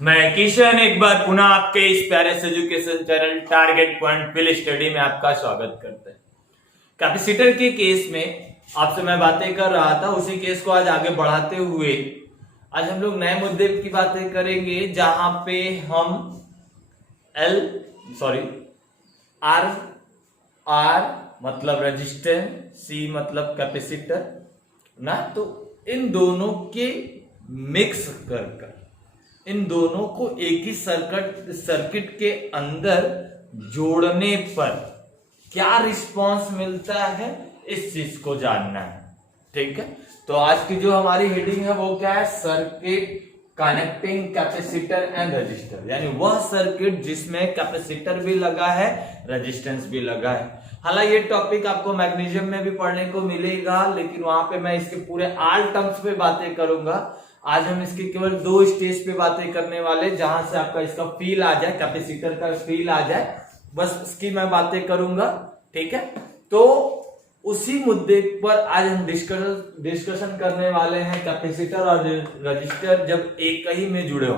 मैं किशन एक बार पुनः आपके इस प्यारे से education channel target point fill study में आपका स्वागत करते हैं। कैपेसिटर के केस में आपसे मैं बातें कर रहा था, उसी केस को आज आगे बढ़ाते हुए आज हम लोग नए मुद्दे की बातें करेंगे, जहां पे हम आर मतलब रेजिस्टेंस, सी मतलब कैपेसिटर ना, तो इन दोनों के मिक्स कर इन दोनों को एक ही सर्किट के अंदर जोड़ने पर क्या रिस्पांस मिलता है, इस चीज को जानना है। ठीक है, तो आज की जो हमारी हेडिंग है वो क्या है? Circuit connecting capacitor and register, यानी वह सर्किट जिसमें कैपेसिटर भी लगा है, रेजिस्टेंस भी लगा है। हालांकि ये टॉपिक आपको मैग्नीशियम में भी पढ़ने को मिलेगा, लेकिन वहां पे मैं इसके पूरे ऑल टर्म्स पे बातें करूंगा। आज हम इसके केवल दो स्टेज पे बातें करने वाले, जहां से आपका इसका फील आ जाए, कैपेसिटर का फील आ जाए, बस इसकी मैं बातें करूंगा। ठीक है, तो उसी मुद्दे पर आज हम डिस्कशन करने वाले हैं। कैपेसिटर और रजिस्टर जब एक ही में जुड़े हो,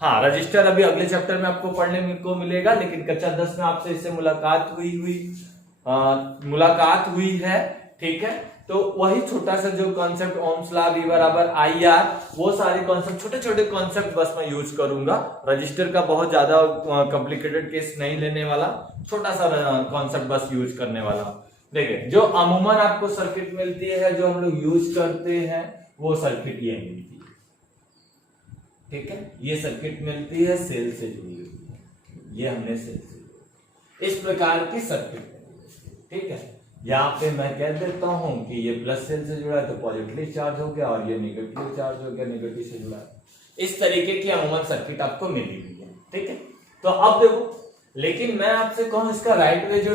हाँ रजिस्टर अभी अगले चैप्टर में आपको पढ़ने को मिलेगा, लेकिन कक्षा 10 में आपसे इससे मुलाकात हुई है। ठीक है, तो वही छोटा सा जो कॉन्सेप्ट ओम्स लॉ V बराबर IR, वो सारे कॉन्सेप्ट छोटे छोटे कॉन्सेप्ट बस मैं यूज करूंगा। रजिस्टर का बहुत ज्यादा कॉम्प्लिकेटेड केस नहीं लेने वाला, छोटा सा कॉन्सेप्ट बस यूज करने वाला। देखिए, जो अमूमन आपको सर्किट मिलती है, जो हम लोग यूज करते हैं, वो सर्किट ये मिलती है। ठीक है, ये सर्किट मिलती है सेल से जुड़ी हुई, ये हमने सेल से जुड़ी इस प्रकार की सर्किट। ठीक है, यहाँ पे मैं कह देता हूं कि ये प्लस सेल से जुड़ा है तो पॉजिटिवली चार्ज हो गया, और ये नेगेटिव चार्ज हो गया, नेगेटिव से जुड़ा है। इस तरीके की अमूमन सर्किट आपको मिली हुई है। ठीक है, तो अब देखो, लेकिन मैं आपसे कहूं इसका राइट वे जो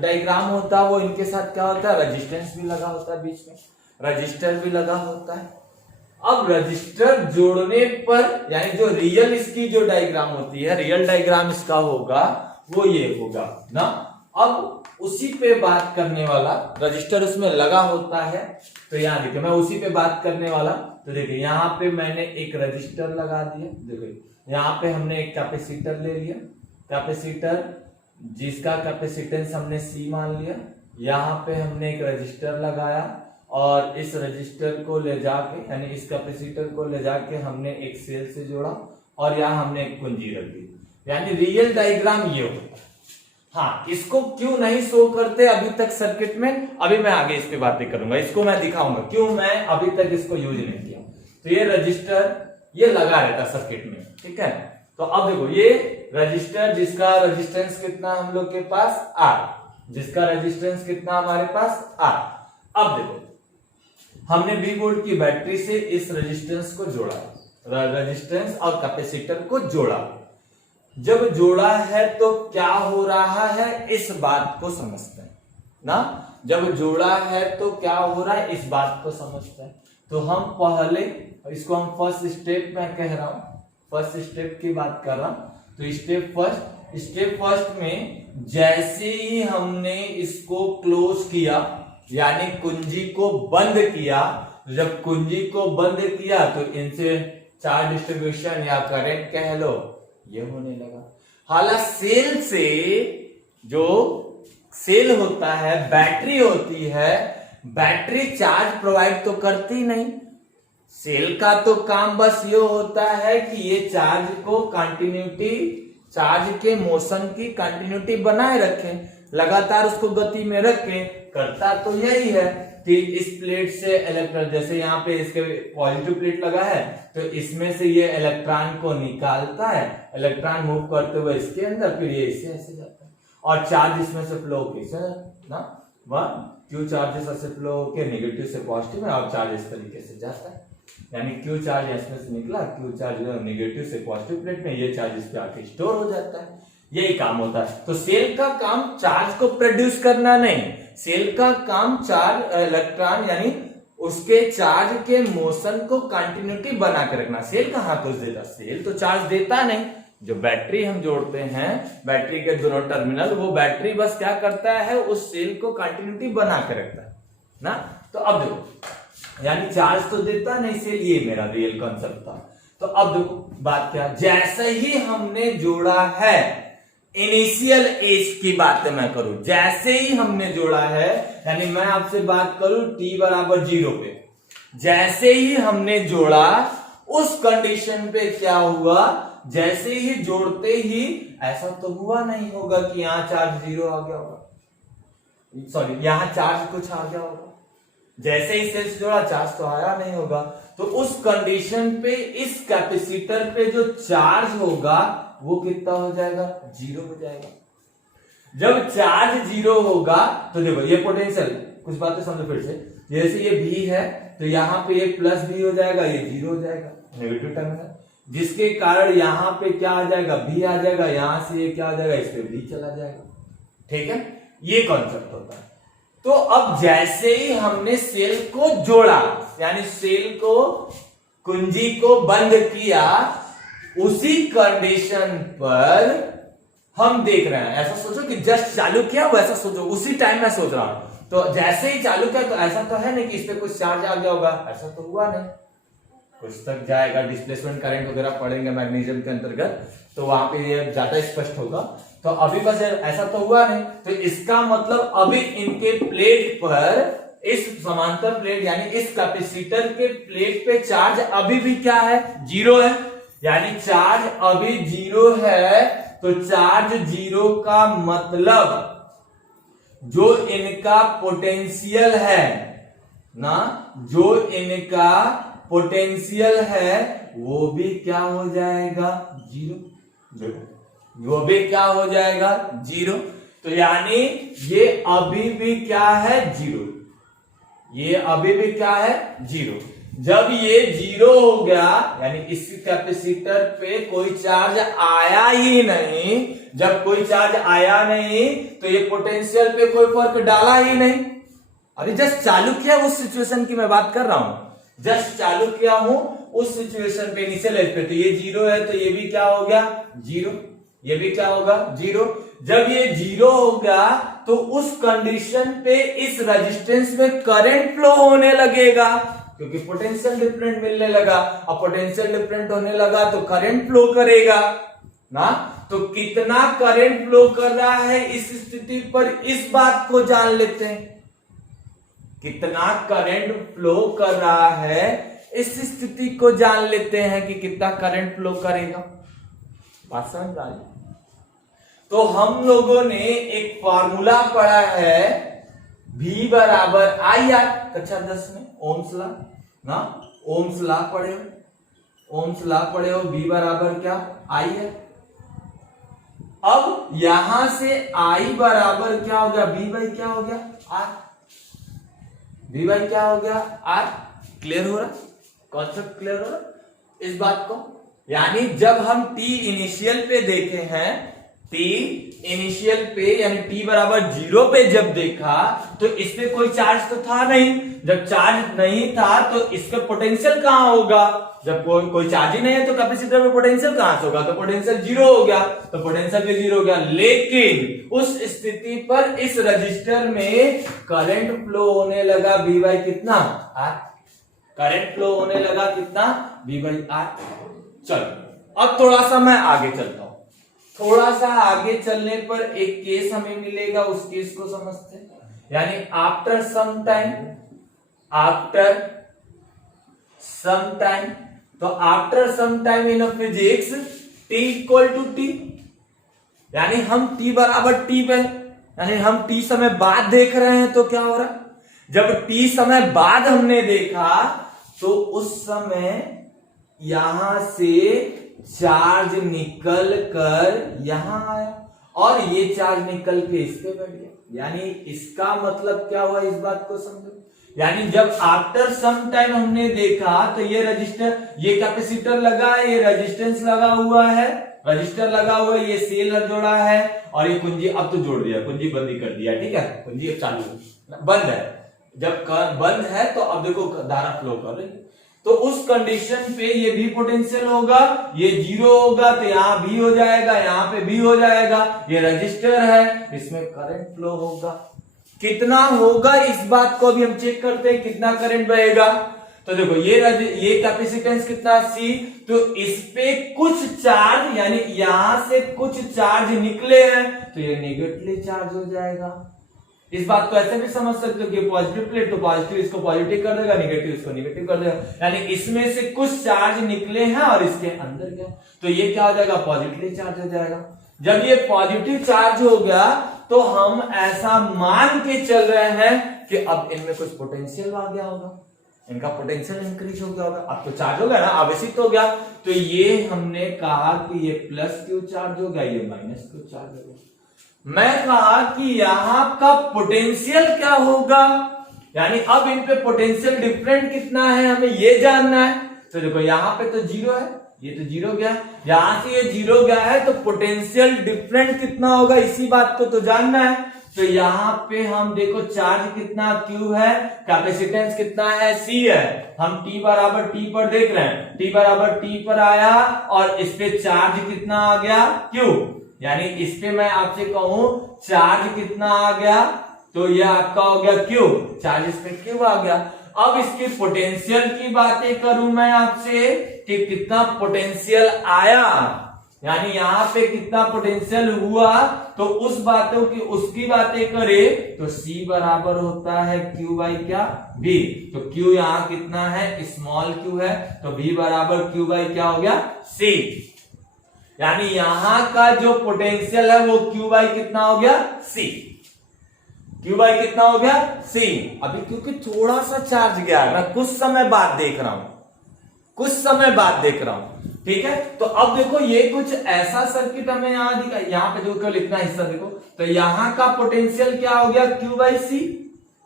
डायग्राम होता है, वो इनके साथ क्या होता है? रजिस्टेंस भी लगा होता है, बीच में रजिस्टर भी लगा होता है। अब रजिस्टर जोड़ने पर, यानी जो रियल इसकी जो डायग्राम होती है, रियल डायग्राम इसका होगा वो ये होगा ना। अब उसी पे बात करने वाला, रजिस्टर उसमें लगा होता है, तो यहां देखिए मैं उसी पे बात करने वाला। तो देखिए यहाँ पे मैंने एक रजिस्टर लगा दिया, देखिए यहाँ पे हमने एक कैपेसिटर ले लिया, कैपेसिटर जिसका कैपेसिटेंस हमने C मान लिया। यहाँ पे हमने एक रजिस्टर लगाया, और इस रजिस्टर को ले जाके, यानी इस कैपेसिटर को ले जाके हमने एक सेल से जोड़ा, और यहाँ हमने एक कुंजी रख दी, यानी रियल डायग्राम ये होता है। हाँ, इसको क्यों नहीं शो करते अभी तक सर्किट में, अभी मैं आगे इस पे बातें करूंगा, इसको मैं दिखाऊंगा क्यों मैं अभी तक इसको यूज नहीं किया। तो ये रजिस्टर ये लगा रहता सर्किट में। ठीक है, तो अब देखो ये रजिस्टर जिसका रेजिस्टेंस कितना हम लोग के पास R, जिसका रेजिस्टेंस कितना हमारे पास R। अब देखो हमने 20 वोल्ट की बैटरी से इस रेजिस्टेंस को जोड़ा, रेजिस्टेंस और कैपेसिटर को जोड़ा। जब जोड़ा है तो क्या हो रहा है, इस बात को समझते हैं ना। जब जोड़ा है तो क्या हो रहा है, इस बात को समझते हैं। तो हम पहले इसको हम फर्स्ट स्टेप में कह रहा हूं, फर्स्ट स्टेप की बात कर रहा हूं। तो स्टेप फर्स्ट में जैसे ही हमने इसको क्लोज किया, यानी कुंजी को बंद किया, जब कुंजी को बंद किया तो इनसे चार्ज डिस्ट्रीब्यूशन या करंट कह लो, ये होने लगा। हालांकि सेल से जो सेल होता है, बैटरी होती है, बैटरी चार्ज प्रोवाइड तो करती नहीं। सेल का तो काम बस ये होता है कि ये चार्ज को कंटिन्यूटी, चार्ज के मोशन की कंटिन्यूटी बनाए रखे, लगातार उसको गति में रखे, करता तो यही है कि इस प्लेट से इलेक्ट्रॉन, जैसे यहाँ पे इसके पॉजिटिव प्लेट लगा है, तो इसमें से ये इलेक्ट्रॉन को निकालता है, इलेक्ट्रॉन मूव करते हुए इसके अंदर, फिर ये इससे ऐसे जाता है, और चार्ज इसमें से फ्लो कैसे ना, वह क्यू चार्जेस ऐसे फ्लो होकर नेगेटिव से पॉजिटिव में, और चार्ज इस तरीके से जाता है, यानी क्यू चार्ज इसमें से निकला, क्यू चार्ज नेगेटिव से पॉजिटिव प्लेट में, ये चार्ज इस पे आके स्टोर हो जाता है। यही काम होता है। तो सेल का काम चार्ज को प्रोड्यूस करना नहीं, सेल का काम चार्ज इलेक्ट्रॉन यानी उसके चार्ज के मोशन को कंटिन्यूटी बना के रखना। सेल कहाँ कुछ देता, सेल तो चार्ज देता नहीं। जो बैटरी हम जोड़ते हैं, बैटरी के दोनों टर्मिनल, वो बैटरी बस क्या करता है, उस सेल को कंटिन्यूटी बना के रखता है ना। तो अब देखो, यानी चार्ज तो देता नहीं सेल, ये मेरा रियल कॉन्सेप्ट था। तो अब देखो बात क्या, जैसे ही हमने जोड़ा है इनिशियल एज की बात मैं करूं, जैसे ही हमने जोड़ा है, यानी मैं आपसे बात करूं t बराबर 0 पे, जैसे ही हमने जोड़ा उस कंडीशन पे क्या हुआ, जैसे ही जोड़ते ही ऐसा तो हुआ नहीं होगा कि यहां चार्ज 0 आ गया होगा, सॉरी यहां चार्ज कुछ आ गया होगा, जैसे ही सेल से जोड़ा चार्ज तो आया नहीं होगा। तो उस कंडीशन पे इस कैपेसिटर पे जो चार्ज होगा वो कितना हो जाएगा, 0 हो जाएगा। जब चार्ज 0 होगा तो देखो ये पोटेंशियल, कुछ बातें समझो फिर से, जैसे ये भी है तो यहाँ पे ये प्लस भी हो जाएगा, ये 0 हो जाएगा, नेगेटिव टर्मिनल, जिसके कारण यहाँ पे क्या आ जाएगा, भी आ जाएगा, यहां से ये क्या आ जाएगा, इस पे भी चला जाएगा। ठीक है, ये कॉन्सेप्ट होता है। तो अब जैसे ही हमने सेल को जोड़ा, यानी सेल को, कुंजी को बंद किया, उसी कंडीशन पर हम देख रहे हैं, ऐसा सोचो कि जस्ट चालू किया वैसा सोचो, उसी टाइम में सोच रहा हूं, तो जैसे ही चालू किया तो ऐसा तो है नहीं कि इस पे कुछ चार्ज आ गया होगा, ऐसा तो हुआ नहीं, कुछ तक जाएगा, डिस्प्लेसमेंट करंट वगैरह पढ़ेंगे मैग्नीशियम के अंतर्गत, तो वहां पे ये ज्यादा स्पष्ट होगा। तो अभी बस ऐसा तो हुआ नहीं, तो इसका मतलब अभी इनके प्लेट पर, इस समांतर प्लेट यानी इस कैपेसिटर के प्लेट पे चार्ज अभी भी क्या है, 0 है, यानी चार्ज अभी 0 है। तो चार्ज 0 का मतलब जो इनका पोटेंशियल है ना, जो इनका पोटेंशियल है वो भी क्या हो जाएगा, 0, वो भी क्या हो जाएगा, 0। तो यानी ये अभी भी क्या है, 0, ये अभी भी क्या है, 0। जब ये 0 हो गया, यानी इस कैपेसिटर पे कोई चार्ज आया ही नहीं, जब कोई चार्ज आया नहीं तो ये पोटेंशियल पे कोई फर्क डाला ही नहीं, अरे जस्ट चालू किया, उस सिचुएशन की मैं बात कर रहा हूं, जस्ट चालू किया हूं उस सिचुएशन पे, इनिशियल एज पे, तो ये 0 है, तो ये भी क्या हो गया, 0, ये भी क्या होगा, 0। जब ये 0 हो गया तो उस कंडीशन पे इस रेजिस्टेंस में करंट फ्लो होने लगेगा, क्योंकि पोटेंशियल डिफरेंट मिलने लगा, अब पोटेंशियल डिफरेंट होने लगा तो करंट फ्लो करेगा ना। तो कितना करंट फ्लो कर रहा है इस स्थिति पर, इस बात को जान लेते हैं, कितना करंट फ्लो कर रहा है इस स्थिति को जान लेते हैं कि कितना करंट फ्लो करेगा, बात समझ आ रही। तो हम लोगों ने एक फॉर्मूला पढ़ा है, V बराबर IR, कक्षा 10 में ओम्स लॉ ना, ओम्स लॉ पढ़े हो, ओम्स लॉ पढ़े हो, V बराबर क्या, I है। अब यहां से I बराबर क्या हो गया, V बाई क्या हो गया, R, V बाई क्या हो गया, R। क्लियर हो रहा, कॉन्सेप्ट क्लियर हो रहा इस बात को, यानी जब हम T इनिशियल पे देखे हैं, T इनिशियल पे यानी T बराबर 0 पे जब देखा तो इस पे कोई चार्ज तो था नहीं, जब चार्ज नहीं था तो इसका पोटेंशियल कहां होगा, जब कोई चार्ज ही नहीं है तो कैपेसिटर में पोटेंशियल कहां से होगा, तो पोटेंशियल 0 हो गया, तो पोटेंशियल भी 0 हो गया। लेकिन उस स्थिति पर इस रजिस्टर में करंट फ्लो होने लगा V बाई कितना, R, करंट फ्लो होने लगा कितना, V बाई R। चलो अब थोड़ा सा मैं आगे चलता हूं, थोड़ा सा आगे चलने पर एक केस हमें मिलेगा, उस केस को समझते हैं, यानी after some time, after some time, तो after some time in physics T equal to T, यानी हम T बराबर T पे, यानी हम T समय बाद देख रहे हैं, तो क्या हो रहा है, जब T समय बाद हमने देखा तो उस समय यहां से चार्ज निकल कर यहां आया और ये चार्ज निकल के इस पे बैठ गया, यानी इसका मतलब क्या हुआ, इस बात को समझो, यानी जब आफ्टर सम टाइम हमने देखा तो ये रजिस्टर, ये कैपेसिटर लगा है, ये रेजिस्टेंस लगा हुआ है, रजिस्टर लगा हुआ है, ये सेल जोड़ा है और ये कुंजी अब तो जोड़ दिया, कुंजी बंद ही कर दिया, ठीक है, कुंजी अब चालू बंद है, जब बंद है तो अब देखो धारा फ्लो कर रही है, तो उस कंडीशन पे ये भी पोटेंशियल होगा, ये 0 होगा तो यहां भी हो जाएगा, यहां पे भी हो जाएगा, ये रजिस्टर है, इसमें करंट फ्लो होगा, कितना होगा इस बात को अभी हम चेक करते हैं, कितना करंट बहेगा। तो देखो ये कैपेसिटेंस कितना C, तो इस पे कुछ चार्ज यानी यहां से कुछ चार्ज निकले हैं तो ये नेगेटिवली चार्ज हो जाएगा। इस बात को ऐसे भी समझ सकते हो कि पॉजिटिव प्लेट तो पॉजिटिव इसको पॉजिटिव कर देगा, नेगेटिव इसको नेगेटिव कर देगा, यानी इसमें से कुछ चार्ज निकले हैं और इसके अंदर गया तो ये क्या हो जाएगा, पॉजिटिवली चार्ज हो जाएगा। जब ये पॉजिटिव चार्ज हो गया तो हम ऐसा मान के चल रहे हैं कि अब इनमें कुछ पोटेंशियल आ गया होगा, इनका पोटेंशियल इंक्रीज हो गया होगा। अब तो चार्ज हो गया ना, आवेशित हो गया, तो ये हमने कहा कि ये प्लस क्यू चार्ज हो गया, ये माइनस क्यू चार्ज हो गया। मैं कहा कि यहां का पोटेंशियल क्या होगा, यानी अब इन पे पोटेंशियल डिफरेंट कितना है हमें ये जानना है। तो देखो यहां पे तो जीरो है, ये तो जीरो गया, यहां से ये जीरो गया है तो पोटेंशियल डिफरेंट कितना होगा इसी बात को तो जानना है। तो यहां पे हम देखो चार्ज कितना Q है, कैपेसिटेंस कितना है C है, हम T बराबर T पर देख रहे हैं, T बराबर T पर आया और इस पे चार्ज कितना आ गया Q, यानी इस पे मैं आपसे कहूं चार्ज कितना आ गया तो ये आपका हो गया Q, चार्ज इस पे Q आ गया। अब इसकी पोटेंशियल की बातें करूं मैं आपसे कि कितना पोटेंशियल आया, यानी यहां पे कितना पोटेंशियल हुआ, तो उस बातों की उसकी बातें करें तो C बराबर होता है Q बाई क्या V, तो Q यहां कितना है स्मॉल q है, तो V बराबर Q बाई क्या हो गया C, यानी यहां का जो पोटेंशियल है वो Q बाई कितना हो गया C, Q बाई कितना हो गया C। अभी क्योंकि थोड़ा सा चार्ज गया है, मैं कुछ समय बाद देख रहा हूं, कुछ समय बाद देख रहा हूं, ठीक है। तो अब देखो ये कुछ ऐसा सर्किट हमें यहां दिखा, यहां पे जो केवल इतना हिस्सा देखो, तो यहां का पोटेंशियल क्या हो गया Q बाई C,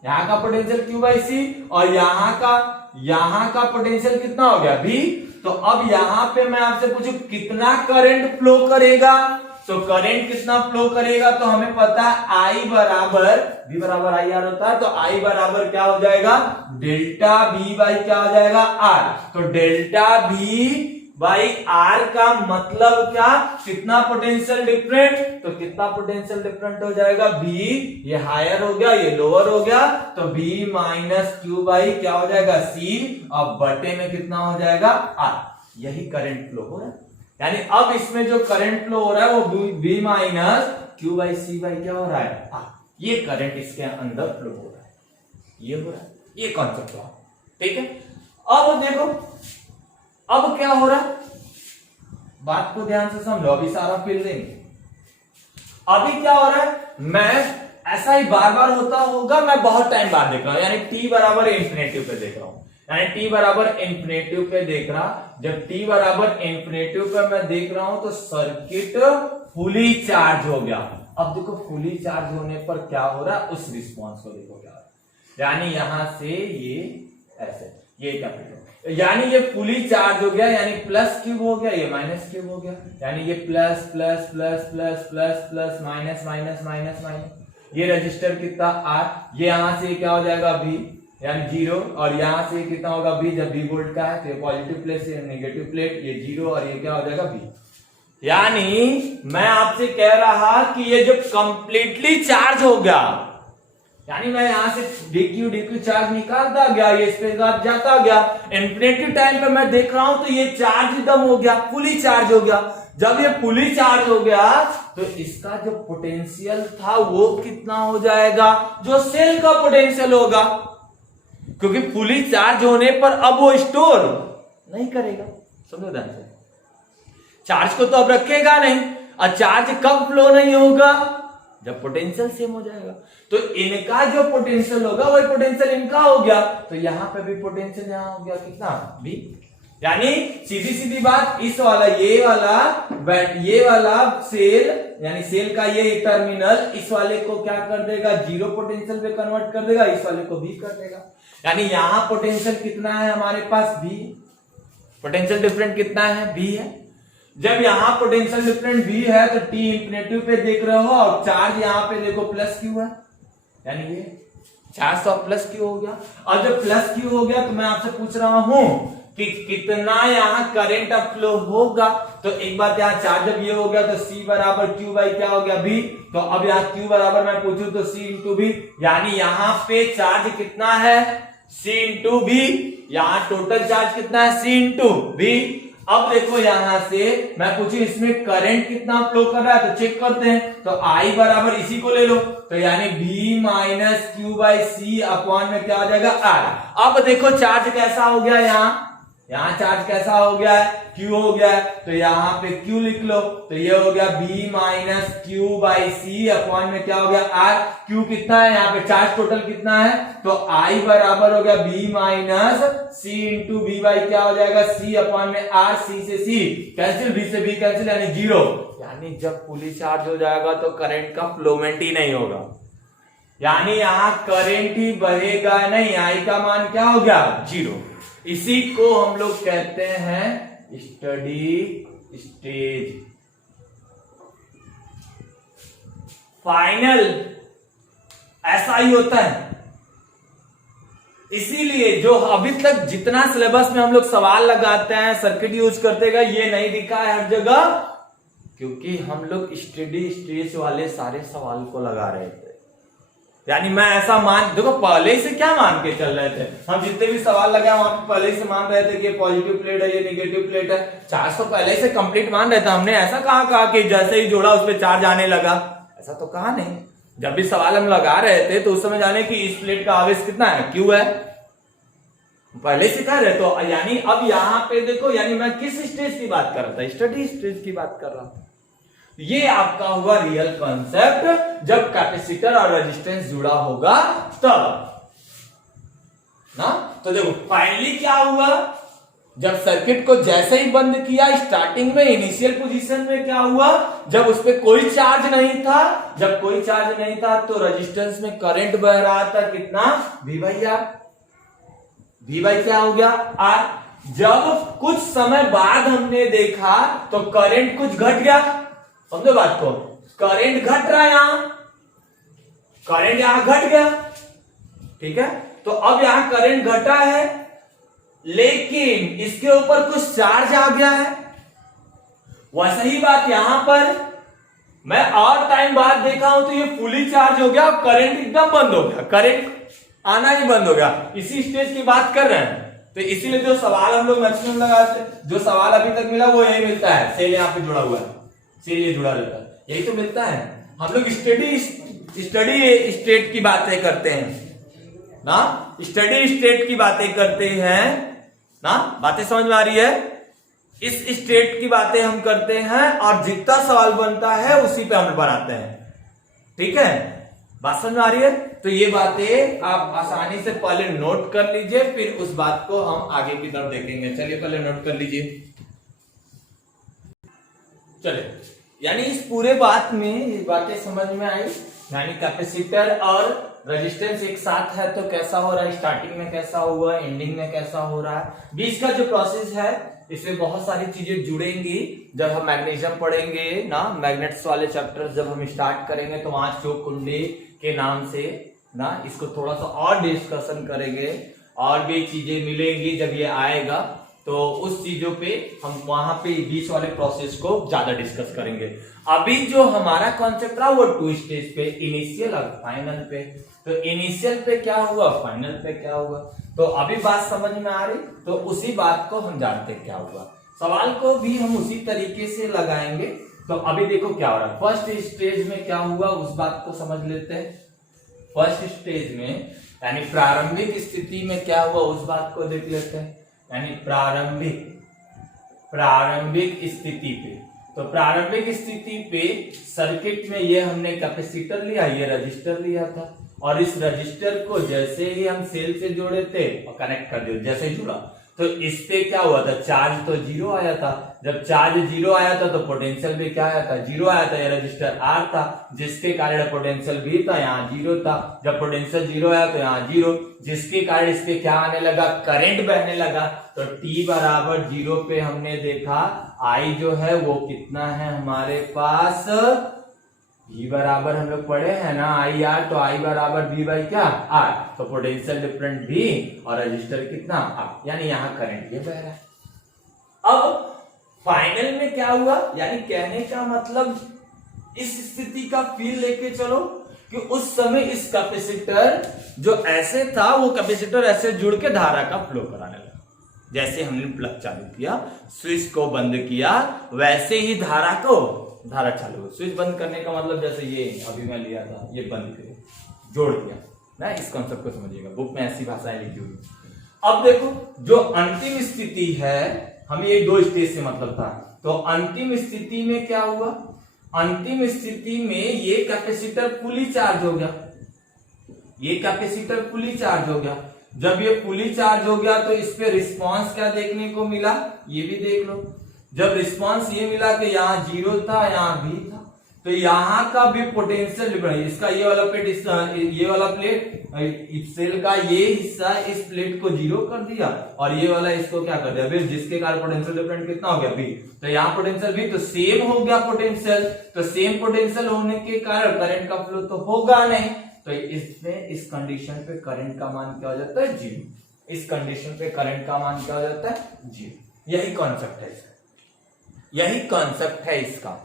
यहां का पोटेंशियल Q बाई C, और यहां का पोटेंशियल कितना हो गया V। तो अब यहां पे मैं आपसे पूछूं कितना करंट फ्लो करेगा, तो करंट कितना फ्लो करेगा, तो हमें पता है I बराबर V बराबर आई आर होता है, तो I बराबर क्या हो जाएगा डेल्टा V बाई क्या हो जाएगा R, तो डेल्टा V बाई R का मतलब क्या, कितना पोटेंशियल डिफरेंट, तो कितना पोटेंशियल डिफरेंट हो जाएगा V, ये हायर हो गया ये लोअर हो गया, तो V माइनस Q बाई क्या हो जाएगा C, अब बटे में कितना हो जाएगा R, यही करंट फ्लो हो रहा है। यानी अब इसमें जो करंट फ्लो हो रहा है वो V minus Q by C by क्या हो रहा है R, ये करंट इसके अंदर फ्लो हो रहा है, ये हो रहा है, ये कॉन्सेप्ट हुआ, ठीक है। अब देखो अब क्या हो रहा है, बात को ध्यान से समझो, अभी सारा फिल देंगे। अभी क्या हो रहा है, मैं ऐसा ही बार बार होता होगा, मैं बहुत टाइम बाद देख रहा हूं, यानी T बराबर इंफिनिटिव पे देख रहा हूं, यानी T बराबर इंफिनिटिव पे देख रहा, जब T बराबर इंफिनिटिव पे मैं देख रहा हूं तो सर्किट फुली चार्ज हो गया। अब देखो फुली चार्ज होने पर क्या हो रहा है, उस रिस्पॉन्स को देखो क्या हो रहा है, यानी यहां से ये ऐसे ये कैपिटल, यानी ये फुली चार्ज हो गया, यानी प्लस क्यूब हो गया, ये माइनस क्यूब हो गया, यानी ये plus plus plus plus plus plus minus minus minus minus, ये रजिस्टर कितना R, ये यहां से क्या हो जाएगा V यानी जीरो, और यहां से कितना होगा B, जब B वोल्ट का है तो ये पॉजिटिव प्लेट से नेगेटिव प्लेट, ये जीरो और ये क्या हो जाएगा B। यानी मैं आपसे कह रहा कि ये जब कंप्लीटली चार्ज हो गया, यानी मैं यहां से dq चार्ज निकालता गया, ये इस पे जाता गया, इंफिनिटी टाइम पे मैं देख रहा हूं तो ये चार्ज एकदम हो गया, फुली चार्ज हो गया। जब ये फुली चार्ज हो गया तो इसका जो पोटेंशियल था वो कितना हो जाएगा, जो सेल का पोटेंशियल होगा, क्योंकि फुली चार्ज होने पर अब वो स्टोर नहीं करेगा, समझो ध्यान से, चार्ज को तो अब रखेगा नहीं, और चार्ज कब फ्लो नहीं होगा, जब पोटेंशियल सेम हो जाएगा। तो इनका जो पोटेंशियल होगा वही पोटेंशियल इनका हो गया, तो यहां पे भी पोटेंशियल यहां हो गया कितना V, यानी सीधी सीधी बात, इस वाला ये वाला सेल, यानी सेल का ये टर्मिनल इस वाले को क्या कर देगा, जीरो पोटेंशियल पे कन्वर्ट कर देगा, इस वाले को V कर देगा, यानी यहां पोटेंशियल कितना है हमारे पास V, पोटेंशियल डिफरेंट कितना है V है। जब यहां पोटेंशियल डिफरेंट V है तो T इंफिनिटी पे देख रहे हो, और चार्ज यहां पे देखो प्लस Q है, यानी ये चार्ज तो प्लस Q हो गया, और जब प्लस Q हो गया तो मैं आपसे पूछ रहा हूं कि कितना यहां करंट अब फ्लो होगा। तो एक बात यहां चार्ज जब ये हो गया तो C बराबर Q बाई क्या हो गया V, तो अब यहां Q बराबर मैं पूछूं तो C इंटू V, यानी यहां पे चार्ज कितना है C इंटू बी, यहाँ टोटल चार्ज कितना है C इंटू बी। अब देखो यहां से मैं पूछूं इसमें करंट कितना फ्लो कर रहा है तो चेक करते हैं, तो I बराबर इसी को ले लो, तो यानी B minus q by c upon में क्या हो जाएगा R। अब देखो चार्ज कैसा हो गया, यहाँ चार्ज कैसा हो गया है, Q हो गया है, तो यहाँ पे Q लिख लो, तो ये हो गया B minus q by c upon में क्या हो गया R। Q कितना है, यहाँ पे चार्ज टोटल कितना है, तो I बराबर हो गया B minus C into b by क्या हो जाएगा C अपॉन में R। C से C कैंसिल, B से B कैंसिल, यानी 0। यानी जब फुली चार्ज हो जाएगा तो करंट का फ्लोमेंट ही नहीं होगा, यानी यहां करंट ही बहेगा नहीं, I का मान क्या हो गया 0। इसी को हम लोग कहते हैं स्टडी स्टेज। फाइनल ऐसा ही होता है, इसीलिए जो अभी तक जितना सिलेबस में हम लोग सवाल लगाते हैं, सर्किट यूज करते गए, ये नहीं दिखा है हर जगह, क्योंकि हम लोग स्टडी स्टेज वाले सारे सवाल को लगा रहे थे। यानी मैं ऐसा देखो पहले से क्या मान के चल रहे थे, हम जितने भी सवाल लगाए वहां पे पहले से मान रहे थे कि पॉजिटिव प्लेट है, ये नेगेटिव प्लेट है, चार्ज तो पहले से कंप्लीट मान रहे थे। हमने ऐसा कहा कि जैसे ही जोड़ा उस पर चार्ज आने लगा, ऐसा तो कहा नहीं। जब भी सवाल हम लगा रहे थे तो उस समय जाने कि इस प्लेट का आवेश कितना है, क्यू है, पहले से कह रहे। तो यानी अब यहाँ पे देखो, यानी मैं किस स्टेज की बात कर रहा था, स्टडी स्टेज की बात कर रहा था। ये आपका हुआ रियल कॉन्सेप्ट, जब कैपेसिटर और रेजिस्टेंस जुड़ा होगा तब ना। तो देखो फाइनली क्या हुआ, जब सर्किट को जैसे ही बंद किया, स्टार्टिंग में इनिशियल पोजीशन में क्या हुआ, जब उस पर कोई चार्ज नहीं था, जब कोई चार्ज नहीं था तो रेजिस्टेंस में करंट बह रहा था कितना, V by R। V by क्या हो गया R। जब कुछ समय बाद हमने देखा तो करंट कुछ घट गया, समझो बात को, करंट घट रहा है, यहां करंट यहां घट गया, ठीक है। तो अब यहां करंट घटा है, लेकिन इसके ऊपर कुछ चार्ज आ गया है। वैसा ही बात यहां पर मैं और टाइम बाद देखा हूं तो ये फुली चार्ज हो गया, करंट एकदम बंद हो गया, करंट आना ही बंद हो गया। इसी स्टेज की बात कर रहे हैं, तो इसीलिए जो सवाल हम लोग मैक्सिमम लगाते हैं, जो सवाल अभी तक मिला वो यही मिलता है, सेल यहाँ पे जुड़ा हुआ है, सेल ये जुड़ा रहता है, यही तो मिलता है। हम लोग स्टडी स्टेट की बातें करते हैं ना, स्टडी स्टेट की बातें करते हैं ना, बातें समझ में आ रही है। इस स्टेट की बातें हम करते हैं और जितना सवाल बनता है उसी पे हम बनाते हैं, ठीक है, बात समझ में आ रही है। तो ये बातें आप आसानी से पहले नोट कर लीजिए, फिर उस बात को हम आगे की तरफ देखेंगे। चलिए पहले नोट कर लीजिए। चलिए, यानी इस पूरे बात में ये बातें समझ में आई, यानी कैपेसिटर और रेजिस्टेंस एक साथ है तो कैसा हो रहा है, स्टार्टिंग में कैसा हुआ, एंडिंग में कैसा हो रहा है, बीच का जो प्रोसेस है इसमें बहुत सारी चीजें जुड़ेंगी। जब हम मैग्नीशियम पढ़ेंगे ना, मैग्नेट्स वाले चैप्टर जब हम स्टार्ट करेंगे तो वहां चोक कुंडली के नाम से ना इसको थोड़ा सा और डिस्कशन करेंगे, और भी चीजें मिलेंगी जब ये आएगा, तो उस चीजों पे हम वहां पे बीच वाले प्रोसेस को ज्यादा डिस्कस करेंगे। अभी जो हमारा कॉन्सेप्ट रहा वो 2 स्टेज पे, इनिशियल और फाइनल पे। तो इनिशियल पे क्या हुआ, फाइनल पे क्या हुआ, तो अभी बात समझ में आ रही, तो उसी बात को हम जानते क्या हुआ, सवाल को भी हम उसी तरीके से लगाएंगे। तो अभी देखो क्या हो रहा है, फर्स्ट स्टेज में क्या हुआ उस बात को समझ लेते हैं। फर्स्ट स्टेज में यानी प्रारंभिक स्थिति में क्या हुआ उस बात को देख लेते हैं, यानी प्रारंभिक स्थिति पे। तो प्रारंभिक स्थिति पे सर्किट में ये हमने कैपेसिटर लिया, ये रजिस्टर लिया था, और इस रजिस्टर को जैसे ही हम सेल से जोड़े थे और कनेक्ट कर दिया, जैसे ही जुड़ा तो इस पे क्या हुआ था, चार्ज तो 0 आया था। जब चार्ज 0 आया था तो पोटेंशियल भी क्या आया था, 0 आया था। ये रजिस्टर R था जिसके कारण पोटेंशियल भी था, यहाँ 0 था। जब पोटेंशियल 0 आया तो यहाँ 0, जिसके कारण इस पे क्या आने लगा, करंट बहने लगा। तो T बराबर 0 पे हमने देखा I जो है वो कितना है हमारे पास, V बराबर हम लोग पढ़े हैं ना आई आर, तो I बराबर V बाई क्या R, तो पोटेंशियल डिफरेंट V और रजिस्टर कितना R, यानी यहाँ करंट ये बह रहा है। अब फाइनल में क्या हुआ, यानी कहने का मतलब इस स्थिति का फील लेके चलो कि उस समय इस कैपेसिटर जो ऐसे था वो कैपेसिटर ऐसे जुड़ के धारा का फ्लो कराने लगा। जैसे हमने प्लग चालू किया, स्विच को बंद किया, वैसे ही धारा चालू हो। स्विच बंद करने का मतलब जैसे ये अभी मैं लिया था, ये बंद किया, जोड़ दिया ना, इस कॉन्सेप्ट को समझिएगा। बुक में ऐसी भाषाएं लिखी हुई। अब देखो जो अंतिम स्थिति है, हम ये 2 स्टेज से मतलब था, तो अंतिम स्थिति में क्या हुआ? अंतिम स्थिति में ये कैपेसिटर फुली चार्ज हो गया। ये कैपेसिटर फुली चार्ज हो गया। जब ये फुली चार्ज हो गया तो इस पे रिस्पांस क्या देखने को मिला, ये भी देख लो। जब रिस्पांस ये मिला कि यहाँ 0 था, यहाँ भी था, तो यहाँ का भी पोटेंशियल डिफरेंस, इसका ये वाला प्लेट, ये वाला प्लेट, इस सेल का ये हिस्सा इस प्लेट को 0 कर दिया, और ये वाला इसको क्या कर दिया, फिर जिसके कारण पोटेंशियल डिफरेंस कितना हो गया, भी। तो यहाँ पोटेंशियल भी तो सेम हो गया पोटेंशियल, तो सेम पोटेंशियल होने के कारण करंट का फ्लो तो होगा नहीं, तो इसमें इस कंडीशन पे करंट का मान क्या हो जाता है, 0। इस कंडीशन पे करंट का मान क्या हो जाता है, 0। यही कॉन्सेप्ट है इसका, यही कॉन्सेप्ट है इसका,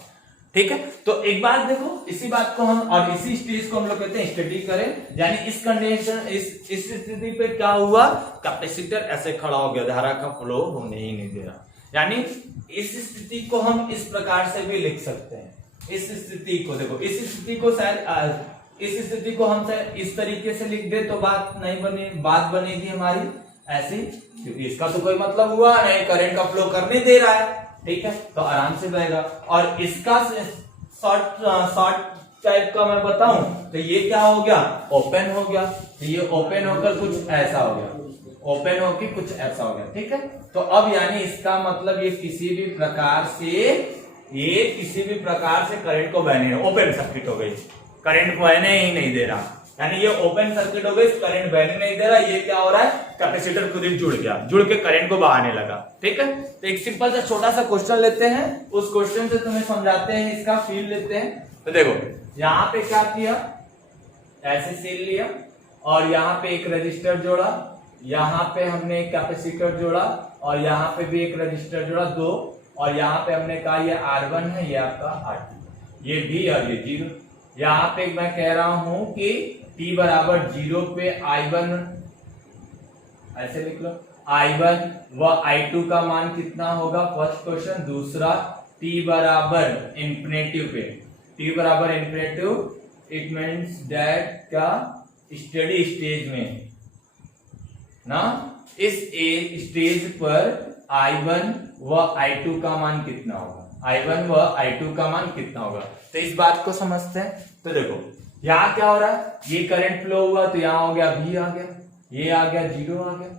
ठीक है। तो एक बात देखो, इसी बात को हम और इसी स्टेज को हम लोग कहते हैं स्टडी करें। यानी इस कंडीशन, इस स्थिति पे क्या हुआ, कैपेसिटर ऐसे खड़ा हो गया, धारा का फ्लो होने ही नहीं दे रहा। यानी इस स्थिति को हम इस प्रकार से भी लिख सकते हैं। इस स्थिति को देखो, इस स्थिति को शायद इस स्थिति को हम शायद इस तरीके से लिख दे तो बात नहीं बने, बात बनेगी हमारी ऐसी, क्योंकि इसका तो कोई मतलब हुआ नहीं, करंट का फ्लो करने दे रहा है, ठीक है, तो आराम से बहेगा। और इसका शॉर्ट टाइप का मैं बताऊं तो ये क्या हो गया, ओपन हो गया, तो ये ओपन होकर कुछ ऐसा हो गया, ओपन होकर कुछ ऐसा हो गया, ठीक है। तो अब यानी इसका मतलब ये किसी भी प्रकार से करंट को बहने, ओपन सर्किट हो गई, करंट बहने ही नहीं दे रहा, यानी ये ओपन सर्किट हो गई, करंट बहने नहीं दे रहा। ये क्या हो रहा है, कैपेसिटर खुद ही जुड़ गया, जुड़ के करंट को बहाने लगा, ठीक है। तो एक सिंपल सा छोटा सा क्वेश्चन लेते हैं, उस क्वेश्चन से तुम्हें समझाते हैं, इसका फील लेते हैं। तो देखो यहाँ पे क्या किया, ऐसे सेल लिया और यहाँ पे एक रजिस्टर जोड़ा, यहाँ पे हमने एक कैपेसिटर जोड़ा और यहाँ पे भी एक रजिस्टर जोड़ा, 2, और यहाँ पे हमने कहा ये R1 है, ये आपका R2, ये भी और ये 0। यहाँ पे मैं कह रहा हूं कि t बराबर 0 पे I1 ऐसे लिख लो, I1 व I2 का मान कितना होगा, फर्स्ट क्वेश्चन। दूसरा t बराबर इंफिनिटी पे, t बराबर इंफिनिटी, इट मीन्स दैट क्या, स्टडी स्टेज में ना, इस स्टेज पर I1 व I2 का मान कितना होगा, I1 व I2 का मान कितना होगा। तो इस बात को समझते हैं। तो देखो यहाँ क्या हो रहा है, ये करंट फ्लो हुआ तो यहाँ हो गया V आ गया, ये आ गया 0 आ गया।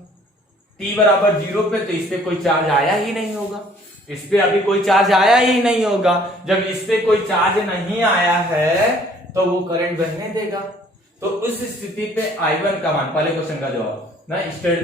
t बराबर 0 पे तो इस पे कोई चार्ज आया ही नहीं होगा, इस पे अभी कोई चार्ज आया ही नहीं होगा। जब इस पे कोई चार्ज नहीं आया है तो वो करंट बहने देगा। तो उस स्थिति पे I1 का मान, पहले क्वेश्चन का जवाब ना,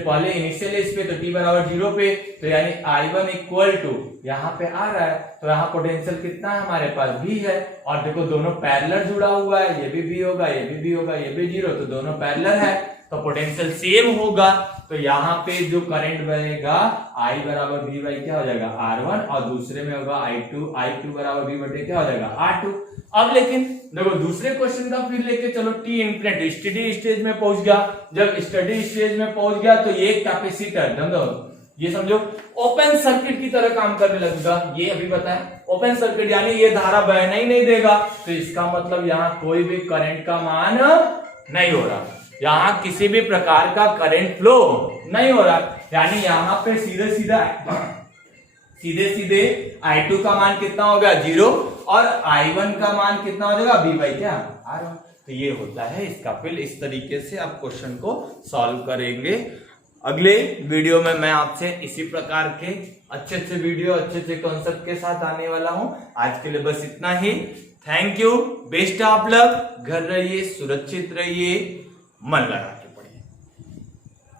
पहले इनिशियल इस पे तो t बराबर 0 पे, तो यानी I1 इक्वल टू यहाँ पे आ रहा है, तो यहाँ पोटेंशियल कितना है हमारे पास, V है। और देखो दोनों पैरेलल जुड़ा हुआ है, ये भी V होगा, ये भी V होगा, ये भी 0, तो दोनों पैरेलल है तो पोटेंशियल सेम होगा। तो यहाँ पे जो करंट बनेगा I बराबर V बाई क्या हो जाएगा, R1, और दूसरे में होगा I2 बराबर V बटे क्या हो जाएगा, R2। अब लेकिन देखो दूसरे क्वेश्चन का फिर लेके चलो, t इनफिनिटी स्टडी स्टेज में पहुंच गया। जब स्टडी स्टेज में पहुंच गया तो ये कैपेसिटर समझो, ये समझो ओपन सर्किट की तरह काम करने लगेगा। ये अभी बताया ओपन सर्किट, यानी ये धारा बहना ही नहीं देगा। तो इसका मतलब यहाँ कोई भी करंट का मान नहीं हो रहा, यहाँ किसी भी प्रकार का करंट फ्लो नहीं हो रहा। यानी यहाँ पे सीधे I2 का मान कितना हो गया, 0, और I1 का मान कितना हो जाएगा, V बाई क्या, R1। तो ये होता है इसका फिल। इस तरीके से आप क्वेश्चन को सॉल्व करेंगे। अगले वीडियो में मैं आपसे इसी प्रकार के अच्छे वीडियो, अच्छे कॉन्सेप्ट के साथ आने वाला हूं। आज के लिए बस इतना ही। Thank you, best of luck. घर रहिए, सुरक्षित रहिए, मन लगा।